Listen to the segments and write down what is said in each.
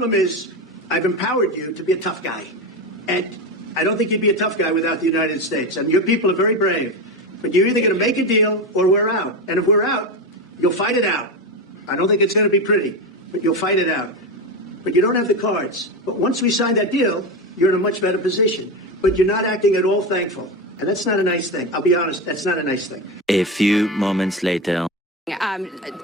problem is I've empowered you to be a tough guy. And I don't think you'd be a tough guy without the United States. And your people are very brave. But you're either going to make a deal or we're out. And if we're out, you'll fight it out. I don't think it's going to be pretty, but you'll fight it out. But you don't have the cards. But once we sign that deal, you're in a much better position. But you're not acting at all thankful. And that's not a nice thing. I'll be honest, that's not a nice thing. A few moments later.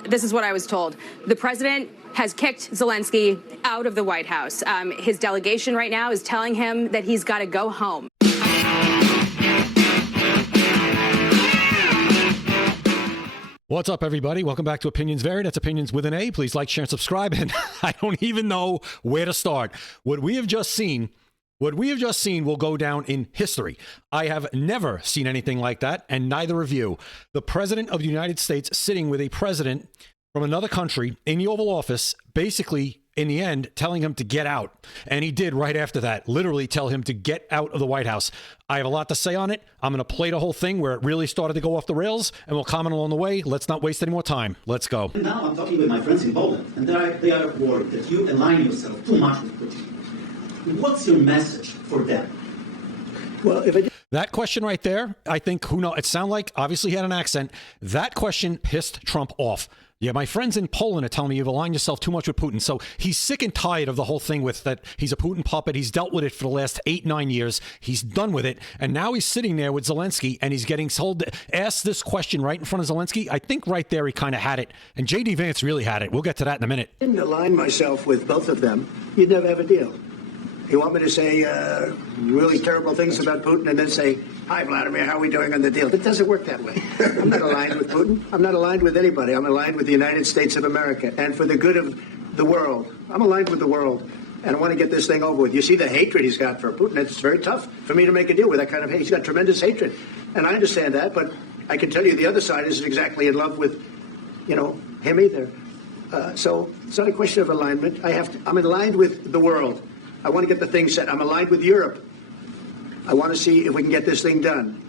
This is what I was told. The president has kicked Zelensky out of the White House. His delegation right now is telling him that he's got to go home. What's up, everybody? Welcome back to Opinions Vary. That's Opinions with an A. Please like, share, and subscribe. And I don't even know where to start. What we have just seen will go down in history. I have never seen anything like that, and neither of you. The President of the United States sitting with a president from another country in the Oval Office, basically, in the end, telling him to get out. And he did right after that, literally tell him to get out of the White House. I have a lot to say on it. I'm going to play the whole thing where it really started to go off the rails, and we'll comment along the way. Let's not waste any more time. Let's go. Now I'm talking with my friends in Poland, and they are worried that you align yourself too much with Putin. What's your message for them? Well, That question right there, I think, who knows, it sounded like, obviously he had an accent. That question pissed Trump off. Yeah, my friends in Poland are telling me you've aligned yourself too much with Putin. So he's sick and tired of the whole thing with that he's a Putin puppet. He's dealt with it for the last 8-9 years. He's done with it. And now he's sitting there with Zelensky and he's getting told, ask this question right in front of Zelensky. I think right there he kind of had it. And J.D. Vance really had it. We'll get to that in a minute. I didn't align myself with both of them. You'd never have a deal. You want me to say really terrible things about Putin and then say, hi, Vladimir, how are we doing on the deal? It doesn't work that way. I'm not aligned with Putin. I'm not aligned with anybody. I'm aligned with the United States of America and for the good of the world. I'm aligned with the world, and I want to get this thing over with. You see the hatred he's got for Putin. It's very tough for me to make a deal with that kind of hate. He's got tremendous hatred, and I understand that, but I can tell you the other side isn't exactly in love with, him either. So it's not a question of alignment. I'm aligned with the world. I want to get the thing set. I'm aligned with Europe. I want to see if we can get this thing done.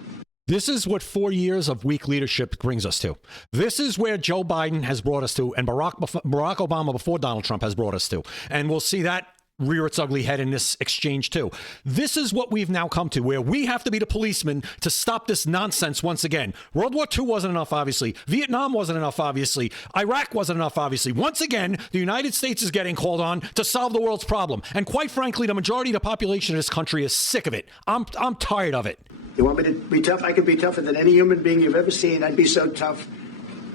This is what 4 years of weak leadership brings us to. This is where Joe Biden has brought us to, and Barack Obama before Donald Trump has brought us to. And we'll see that rear its ugly head in this exchange too. This is what we've now come to, where we have to be the policeman to stop this nonsense once again. World War II wasn't enough, obviously. Vietnam wasn't enough, obviously. Iraq wasn't enough, obviously. Once again, the United States is getting called on to solve the world's problem. And quite frankly, the majority of the population of this country is sick of it. I'm tired of it. You want me to be tough? I could be tougher than any human being you've ever seen. I'd be so tough.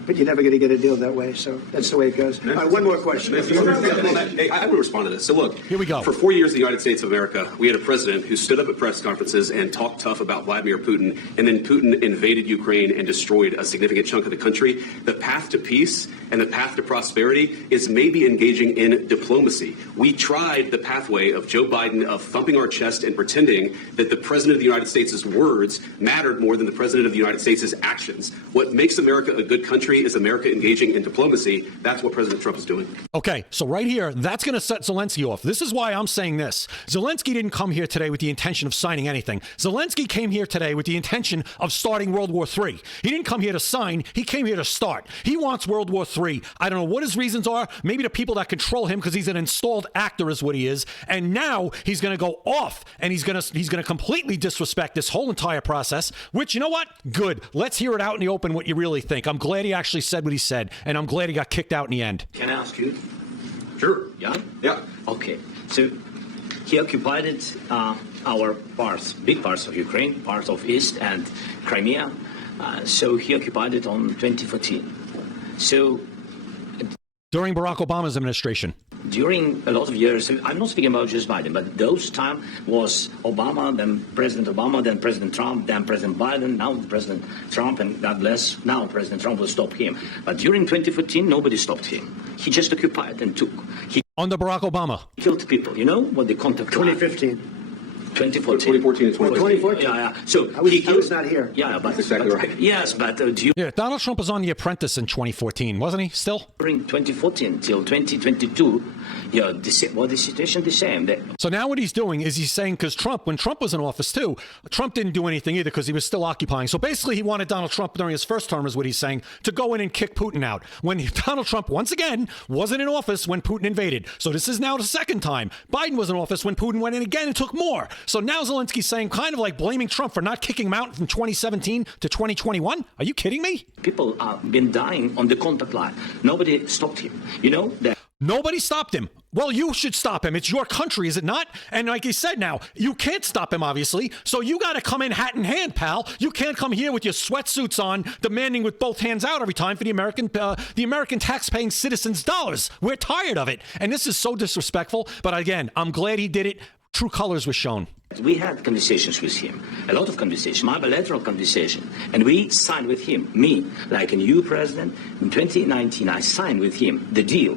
But you're never going to get a deal that way, so that's the way it goes. All right, one more question. Hey, I would respond to this. So look, here we go. For 4 years in the United States of America, we had a president who stood up at press conferences and talked tough about Vladimir Putin, and then Putin invaded Ukraine and destroyed a significant chunk of the country. The path to peace and the path to prosperity is maybe engaging in diplomacy. We tried the pathway of Joe Biden of thumping our chest and pretending that the president of the United States' words mattered more than the president of the United States' actions. What makes America a good country is America engaging in diplomacy. That's what President Trump is doing. Okay, so right here, that's going to set Zelensky off. This is why I'm saying this. Zelensky didn't come here today with the intention of signing anything. Zelensky came here today with the intention of starting World War III. He didn't come here to sign. He came here to start. He wants World War III. I don't know what his reasons are. Maybe the people that control him, because he's an installed actor is what he is. And now he's going to go off and he's going to completely disrespect this whole entire process, which, you know what? Good. Let's hear it out in the open what you really think. I'm glad he actually said what he said, and I'm glad he got kicked out in the end. Can I ask you? Sure. Yeah? Yeah. Okay. So he occupied our parts, big parts of Ukraine, parts of East and Crimea. So he occupied it on 2014. So during Barack Obama's administration. During a lot of years, I'm not speaking about just Biden, but those time was Obama, then President Trump, then President Biden, now President Trump, and God bless, now President Trump will stop him. But during 2014, nobody stopped him. He just occupied and took. Under Barack Obama. He killed people. You know what the contact 2015. 2014 and 2014. Yeah. So I was not here. Yeah, but That's exactly right. Yes, but Donald Trump was on The Apprentice in 2014, wasn't he? Still? during 2014 till 2022, the situation the same. So now what he's doing is he's saying, because when Trump was in office too, Trump didn't do anything either because he was still occupying. So basically he wanted Donald Trump during his first term, is what he's saying, to go in and kick Putin out. When Donald Trump, once again, wasn't in office when Putin invaded. So this is now the second time. Biden was in office when Putin went in again and took more. So now Zelensky's saying, kind of like blaming Trump for not kicking him out from 2017 to 2021. Are you kidding me? People have been dying on the contact line. Nobody stopped him. You know that. Nobody stopped him. Well, you should stop him. It's your country, is it not? And like he said now, you can't stop him, obviously. So you got to come in hat in hand, pal. You can't come here with your sweatsuits on, demanding with both hands out every time for the American tax-paying citizens' dollars. We're tired of it. And this is so disrespectful. But again, I'm glad he did it. True colors were shown. We had conversations with him, a lot of conversation, my bilateral conversation, and we signed with him, me, like a new president. In 2019, I signed with him the deal.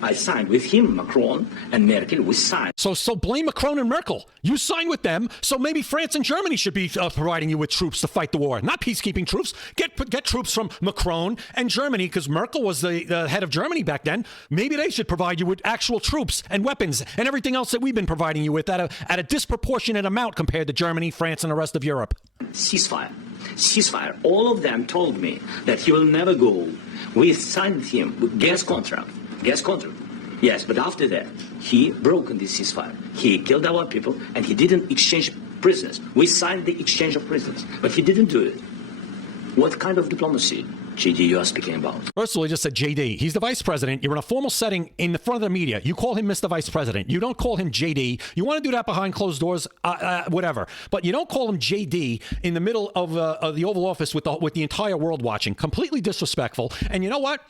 I signed with him, Macron and Merkel. We signed. So blame Macron and Merkel. You signed with them, so maybe France and Germany should be providing you with troops to fight the war, not peacekeeping troops. Get troops from Macron and Germany, because Merkel was the head of Germany back then. Maybe they should provide you with actual troops and weapons and everything else that we've been providing you with at a disproportionate amount compared to Germany, France, and the rest of Europe. Ceasefire. All of them told me that he will never go. We signed with him with gas contract. Yes, but after that, he broke the ceasefire. He killed our people, and he didn't exchange prisoners. We signed the exchange of prisoners, but he didn't do it. What kind of diplomacy, JD, you are speaking about? First of all, he just said JD. He's the vice president. You're in a formal setting in the front of the media. You call him Mr. Vice President. You don't call him JD. You want to do that behind closed doors, whatever. But you don't call him JD in the middle of the Oval Office with the entire world watching. Completely disrespectful. And you know what?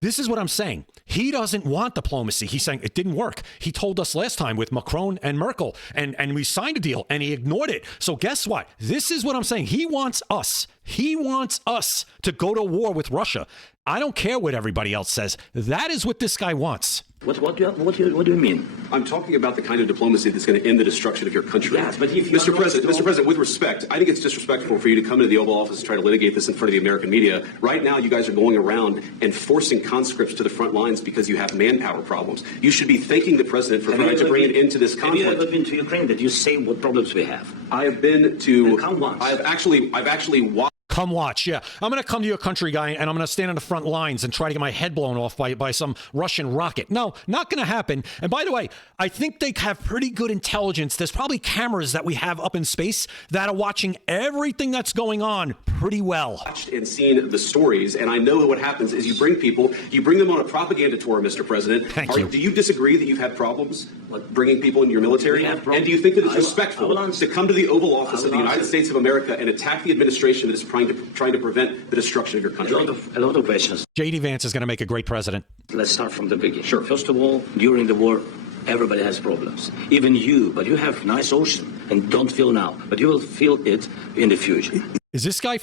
This is what I'm saying. He doesn't want diplomacy. He's saying it didn't work. He told us last time with Macron and Merkel, and we signed a deal, and he ignored it. So guess what? This is what I'm saying. He wants us. He wants us to go to war with Russia. I don't care what everybody else says. That is what this guy wants. What do you mean? I'm talking about the kind of diplomacy that's going to end the destruction of your country. Yes, but if Mr. President, with respect, I think it's disrespectful for you to come into the Oval Office and try to litigate this in front of the American media. Right now, you guys are going around and forcing conscripts to the front lines because you have manpower problems. You should be thanking the president for trying to bring an end to this conflict. Have you ever been to Ukraine that you say what problems we have? I have been to. Come once. I've actually watched. Come watch, yeah. I'm going to come to your country, guy, and I'm going to stand on the front lines and try to get my head blown off by some Russian rocket. No, not going to happen. And by the way, I think they have pretty good intelligence. There's probably cameras that we have up in space that are watching everything that's going on pretty well. Watched and seen the stories, and I know what happens is you bring them on a propaganda tour, Mr. President. Thank you. Do you disagree that you've had problems bringing people into your military? And do you think that it's respectful to come to the Oval Office of the United States of America and attack the administration that is trying to prevent the destruction of your country? A lot of questions. J.D. Vance is going to make a great president. Let's start from the beginning. Sure. First of all, during the war, everybody has problems. Even you, but you have nice ocean and don't feel now, but you will feel it in the future. Is this guy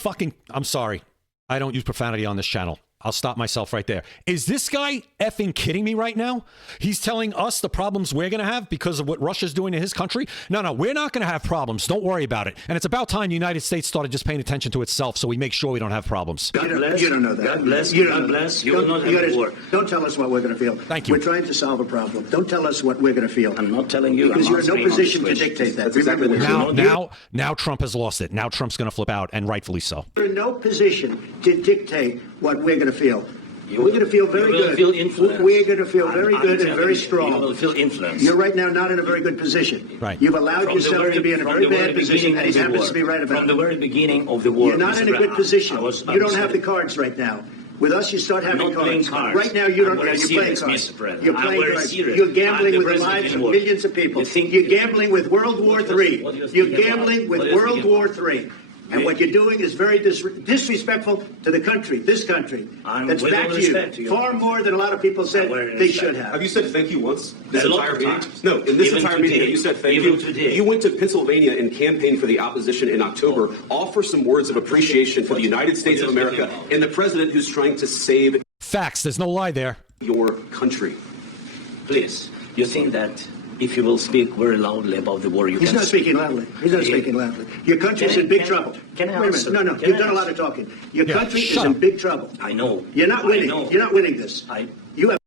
I'm sorry. I don't use profanity on this channel. I'll stop myself right there. Is this guy effing kidding me right now? He's telling us the problems we're going to have because of what Russia's doing to his country? No, we're not going to have problems. Don't worry about it. And it's about time the United States started just paying attention to itself so we make sure we don't have problems. God bless. You don't know that. God bless. God bless. You will not have a war. Don't tell us what we're going to feel. Thank you. We're trying to solve a problem. Don't tell us what we're going to feel. I'm not telling you. Because you're in no position to dictate that. Remember Now Trump has lost it. Now Trump's going to flip out, and rightfully so. You're in no position to dictate what we're going to feel. We're going to feel very good. Feel influence. We're going to feel very good and very strong. You will feel influence. You're right now not in a very good position. Right. You've allowed yourself to be in a very bad position, and he happens to be right about it. From the very beginning of the war. You're not in a good position. You don't have the cards right now. With us, you start having cards. Right now, you don't. You're playing cards. You're playing cards. You're gambling with the lives of millions of people. You're gambling with World War III. You're gambling with World War III. And what you're doing is very disrespectful to the country, this country, that's back to you, far more than a lot of people said they should have. Have you said thank you once? This A lot entire of meeting? times. No, in this Even entire today. meeting, have you said thank Even you? today. You went to Pennsylvania and campaigned for the opposition in October. Offer some words of appreciation for the United States of America and the president who's trying to save Facts. There's no lie there. your country. Please, you think that if you will speak very loudly about the war, you He's can not speaking loudly. He's not speaking loudly. Your country's in big trouble. Can I Wait a answer? minute. No, Can you've I done a lot answer? of talking. Your country is shut in up. big trouble. I know. You're not winning. I know. You're not winning this. You have.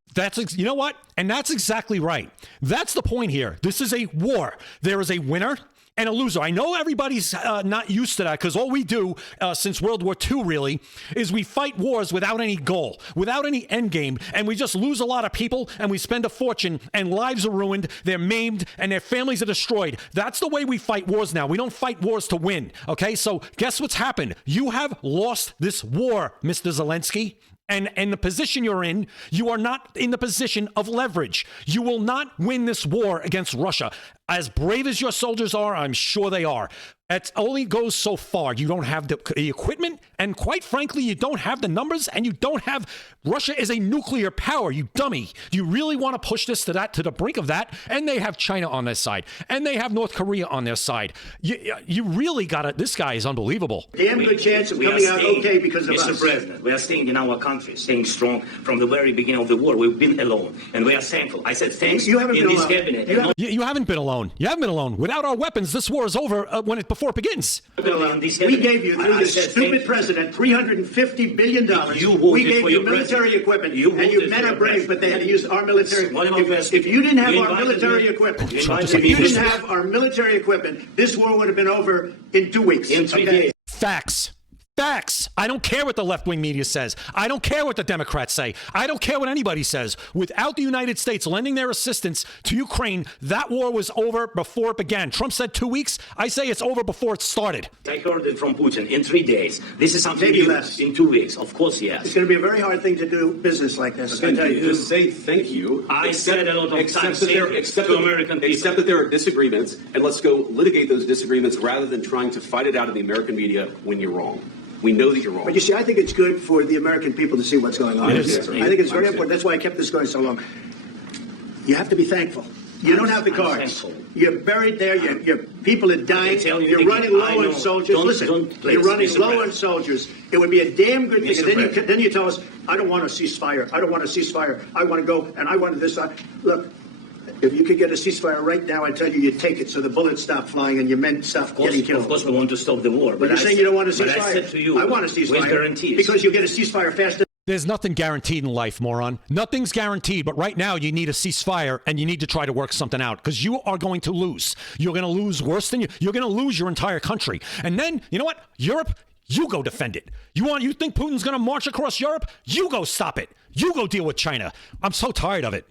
You know what? And that's exactly right. That's the point here. This is a war. There is a winner and a loser. I know everybody's not used to that because all we do since World War II really is we fight wars without any goal, without any end game, and we just lose a lot of people and we spend a fortune and lives are ruined, they're maimed, and their families are destroyed. That's the way we fight wars now. We don't fight wars to win, okay? So guess what's happened? You have lost this war, Mr. Zelensky. And in the position you're in, you are not in the position of leverage. You will not win this war against Russia. As brave as your soldiers are, I'm sure they are. It only goes so far. You don't have the equipment, and quite frankly, you don't have the numbers, and you don't have. Russia is a nuclear power, you dummy. You really want to push this to the brink of that? And they have China on their side, and they have North Korea on their side. You really got it. This guy is unbelievable. Damn good chance of coming out okay because of Mr. us. President, we are staying in our country, staying strong from the very beginning of the war. We've been alone, and we are thankful. I said thanks You haven't in been this alone. cabinet. You haven't been alone. You haven't been alone. Without our weapons, this war is over before it begins. We gave you, through this stupid president, $350 billion. We gave you military equipment, and you men are brave, but they had to use our military. If you didn't have our military equipment, this war would have been over in 2 weeks. In 3 days. Facts. Facts. I don't care what the left-wing media says. I don't care what the Democrats say. I don't care what anybody says. Without the United States lending their assistance to Ukraine, that war was over before it began. Trump said 2 weeks. I say it's over before it started. I heard it from Putin in 3 days. This is something Maybe new. less. In 2 weeks. Of course, yes. It's going to be a very hard thing to do business like this. I tell you. Just say thank you. I said a lot of times Accept to American people. Accept that there are disagreements, and let's go litigate those disagreements rather than trying to fight it out of the American media when you're wrong. We know that you're wrong. But you see, I think it's good for the American people to see what's going on. It is. I think it's very important. That's why I kept this going so long. You have to be thankful. You don't have the cards. thankful. You're buried there. Your people are dying. tell you You're again, running I low know. on soldiers. Don't please, you're running Mr. low on President. soldiers. It would be a damn good thing. Mr. And President. then you tell us, I don't want a ceasefire. I don't want a ceasefire. I want to go, and I want this. Look, if you could get a ceasefire right now, I tell you, you'd take it so the bullets stop flying and your men stop getting killed. Of course, we want to stop the war. But you're saying you don't want a ceasefire? But I said to you, I want a ceasefire. with guarantees. Because you get a ceasefire faster. There's nothing guaranteed in life, moron. Nothing's guaranteed, but right now you need a ceasefire and you need to try to work something out because you are going to lose. You're going to lose worse than you're going to lose your entire country. And then, you know what? Europe, you go defend it. You think Putin's going to march across Europe? You go stop it. You go deal with China. I'm so tired of it.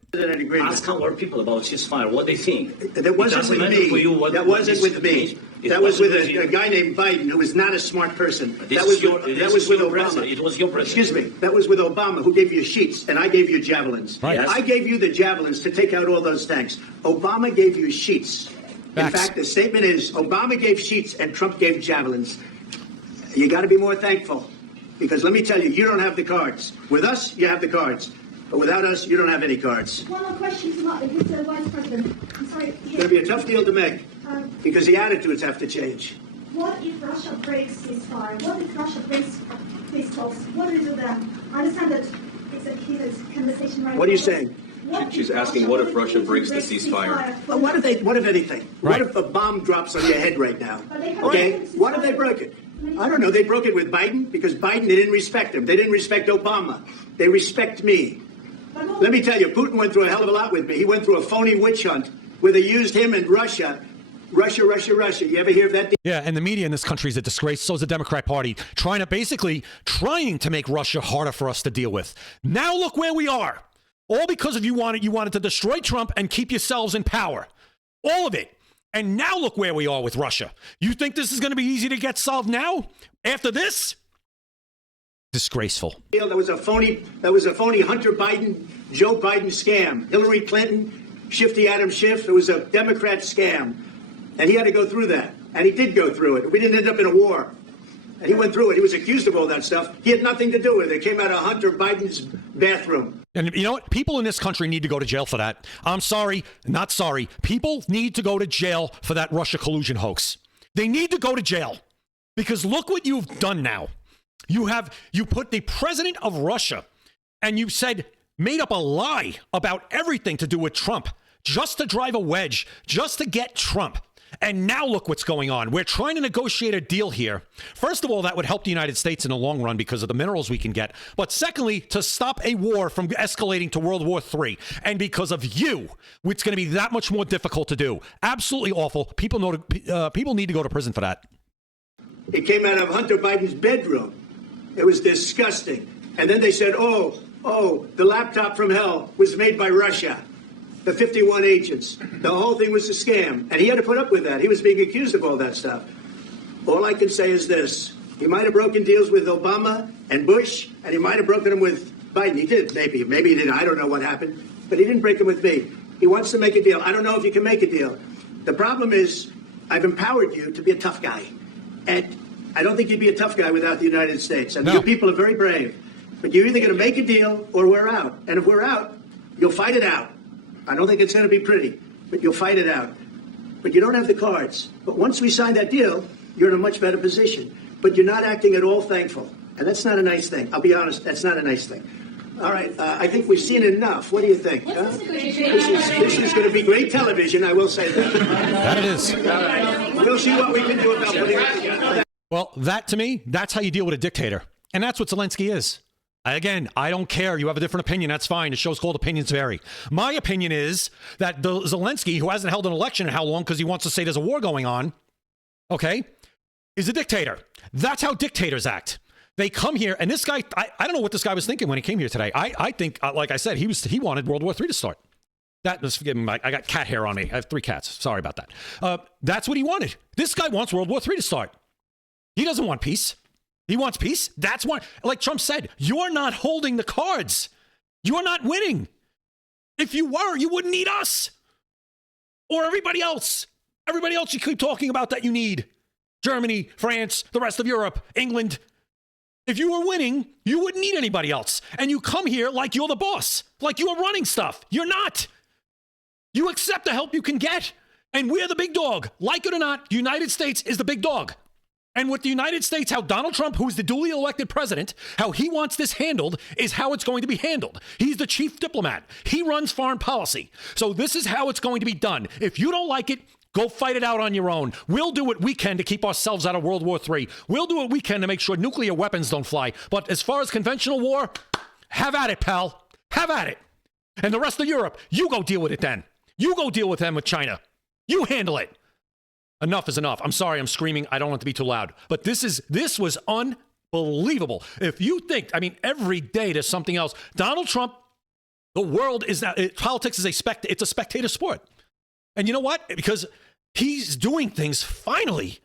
Ask our people about ceasefire, what they think. That wasn't It doesn't with matter me. for you what- That what wasn't is with me. changed. It That was with wasn't a guy named Biden, who was not a smart person. This That was is your- with, this that was is with your Obama. president. It was your president. Excuse me. That was with Obama, who gave you sheets, and I gave you javelins. Right. Yes. I gave you the javelins to take out all those tanks. Obama gave you sheets. In Facts. fact, the statement is Obama gave sheets and Trump gave javelins. You got to be more thankful, because let me tell you, you don't have the cards. With us, you have the cards. But without us, you don't have any cards. One more question to Mr. Vice President. I'm sorry. It's going to be a tough deal to make, because the attitudes have to change. What if Russia breaks ceasefire? What if Russia breaks peace talks? What do we do then? I understand that it's a heated conversation right now. What are you saying? What She's if asking, what if Russia breaks the ceasefire? Well, what if anything? Right. What if a bomb drops on your head right now? But they have Okay? broken the What if they ceasefire. broke it? I don't know. They broke it with Biden because Biden, they didn't respect him. They didn't respect Obama. They respect me. Let me tell you, Putin went through a hell of a lot with me. He went through a phony witch hunt where they used him and Russia. Russia. You ever hear of that? Yeah, and the media in this country is a disgrace. So is the Democrat Party, trying to make Russia harder for us to deal with. Now look where we are. All because of you wanted to destroy Trump and keep yourselves in power. All of it. And now look where we are with Russia. You think this is going to be easy to get solved now? After this? Disgraceful. That was a phony Hunter Biden, Joe Biden scam. Hillary Clinton, Shifty Adam Schiff. It was a Democrat scam. And he had to go through that. And he did go through it. We didn't end up in a war. And he went through it. He was accused of all that stuff. He had nothing to do with it. It came out of Hunter Biden's bathroom. And you know what? People in this country need to go to jail for that. I'm sorry, not sorry. People need to go to jail for that Russia collusion hoax. They need to go to jail. Because look what you've done now. You put the president of Russia and you made up a lie about everything to do with Trump. just to drive a wedge, just to get Trump. And now look what's going on. We're trying to negotiate a deal here. First of all, that would help the United States in the long run because of the minerals we can get. But secondly, to stop a war from escalating to World War III. And because of you, it's going to be that much more difficult to do. Absolutely awful. People need to go to prison for that. It came out of Hunter Biden's bedroom. It was disgusting. And then they said, oh, the laptop from hell was made by Russia. The 51 agents. The whole thing was a scam. And he had to put up with that. He was being accused of all that stuff. All I can say is this. He might have broken deals with Obama and Bush, and he might have broken them with Biden. He did, maybe. Maybe he didn't. I don't know what happened. But he didn't break them with me. He wants to make a deal. I don't know if you can make a deal. The problem is I've empowered you to be a tough guy. And I don't think you'd be a tough guy without the United States. And you people are very brave. But you're either going to make a deal or we're out. And if we're out, you'll fight it out. I don't think it's going to be pretty, but you'll fight it out. But you don't have the cards. But once we sign that deal, you're in a much better position. But you're not acting at all thankful. And that's not a nice thing. I'll be honest, that's not a nice thing. All right, I think we've seen enough. What do you think? This is going to be great television, I will say that. That it is. All right. We'll see what we can do about putting it together. Well, that to me, that's how you deal with a dictator. And that's what Zelensky is. Again, I don't care. You have a different opinion. That's fine. The show's called Opinions Vary. My opinion is that the Zelensky, who hasn't held an election in how long because he wants to say there's a war going on, okay, is a dictator. That's how dictators act. They come here, and this guy, I don't know what this guy was thinking when he came here today. I think, like I said, he wanted World War III to start. Forgive me, I got cat hair on me. I have 3 cats. Sorry about that. That's what he wanted. This guy wants World War III to start. He doesn't want peace. He wants peace. That's why, like Trump said, you're not holding the cards. You're not winning. If you were, you wouldn't need us or everybody else. Everybody else you keep talking about that you need. Germany, France, the rest of Europe, England. If you were winning, you wouldn't need anybody else. And you come here like you're the boss, like you are running stuff. You're not. You accept the help you can get. And we're the big dog. Like it or not, the United States is the big dog. And with the United States, how Donald Trump, who's the duly elected president, how he wants this handled is how it's going to be handled. He's the chief diplomat. He runs foreign policy. So this is how it's going to be done. If you don't like it, go fight it out on your own. We'll do what we can to keep ourselves out of World War III. We'll do what we can to make sure nuclear weapons don't fly. But as far as conventional war, have at it, pal. Have at it. And the rest of Europe, you go deal with it then. You go deal with them with China. You handle it. Enough is enough. I'm sorry, I'm screaming. I don't want to be too loud. But this was unbelievable. If you think, every day there's something else. Donald Trump, the world is now, politics is it's a spectator sport. And you know what? Because he's doing things finally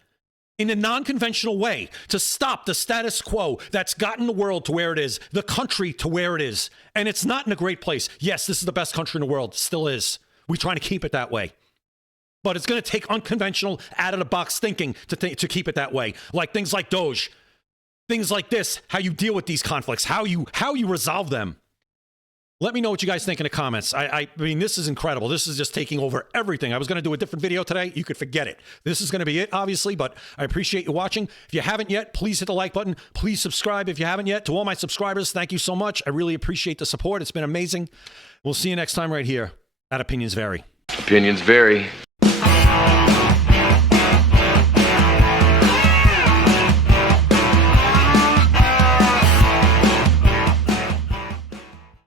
in a non-conventional way to stop the status quo that's gotten the world to where it is, the country to where it is. And it's not in a great place. Yes, this is the best country in the world. Still is. We're trying to keep it that way. But it's going to take unconventional, out-of-the-box thinking to keep it that way. Like things like Doge, things like this, how you deal with these conflicts, how you resolve them. Let me know what you guys think in the comments. I mean, this is incredible. This is just taking over everything. I was going to do a different video today. You could forget it. This is going to be it, obviously, but I appreciate you watching. If you haven't yet, please hit the like button. Please subscribe if you haven't yet. To all my subscribers, thank you so much. I really appreciate the support. It's been amazing. We'll see you next time right here at Opinions Vary. Opinions vary.